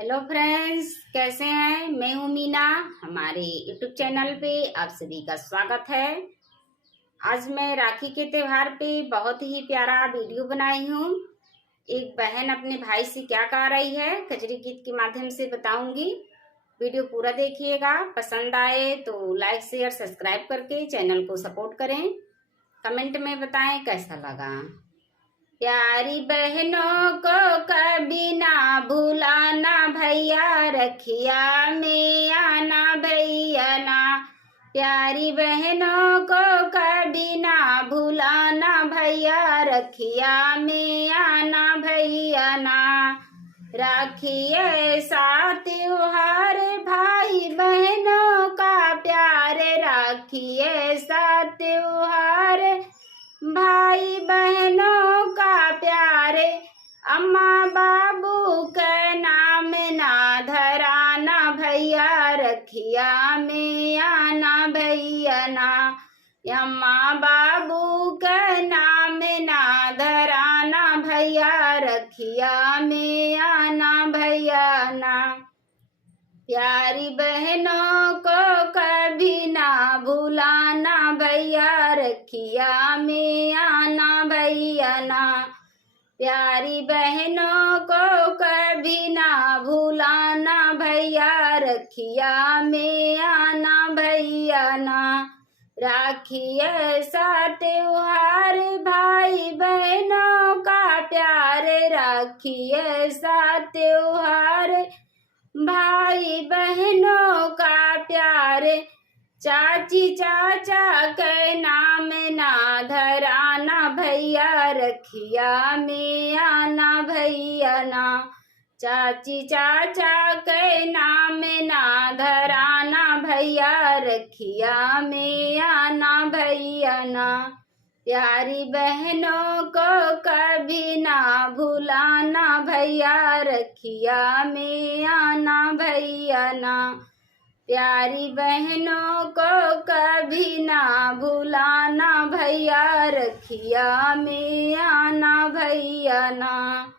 Hello friends, कैसे हैं। मैं हूं मीना। हमारे यूट्यूब चैनल पे आप सभी का स्वागत है। आज मैं राखी के त्योहार पे बहुत ही प्यारा वीडियो बनाई हूं। एक बहन अपने भाई से क्या कह रही है कजरी गीत के माध्यम से बताऊंगी। वीडियो पूरा देखिएगा। पसंद आए तो लाइक शेयर सब्सक्राइब करके चैनल को सपोर्ट करें। कमेंट में बताएं कैसा लगा। प्यारी बहनों को कभी ना भूलाना भैया, रखिया में आना भैया ना। प्यारी बहनों को कभी ना भूलाना भैया, रखिया में आना भैया ना। राखी ऐसा त्योहार भाई बहनों का प्यार, राखी ऐसा त्योहार भाई बहनों का प्यारे। अम्मा बाबू के नाम ना धराना भैया, रखिया में आना भैया ना। अम्मा बाबू के नाम ना धराना भैया, रखिया में आना भैया ना। प्यारी बहनों को कभी ना भूलाना भैया, रखिया में आना भैया ना। प्यारी बहनों को कभी ना भूलाना भैया, रखिया में आना भैया ना। राखी ऐसा त्योहार भाई बहनों का प्यार, राखी ऐसा त्योहार भाई बहनों का प्यार। चाची चाचा के नाम ना धराना भैया, रखिया में आना भैया ना। चाची चाचा के नाम ना धराना भैया, रखिया में आना भैया ना। प्यारी बहनों को कभी ना भूलाना भैया, रखिया में आना भैया ना। प्यारी बहनों को कभी ना भूलाना भैया, रखिया में आना भैया ना।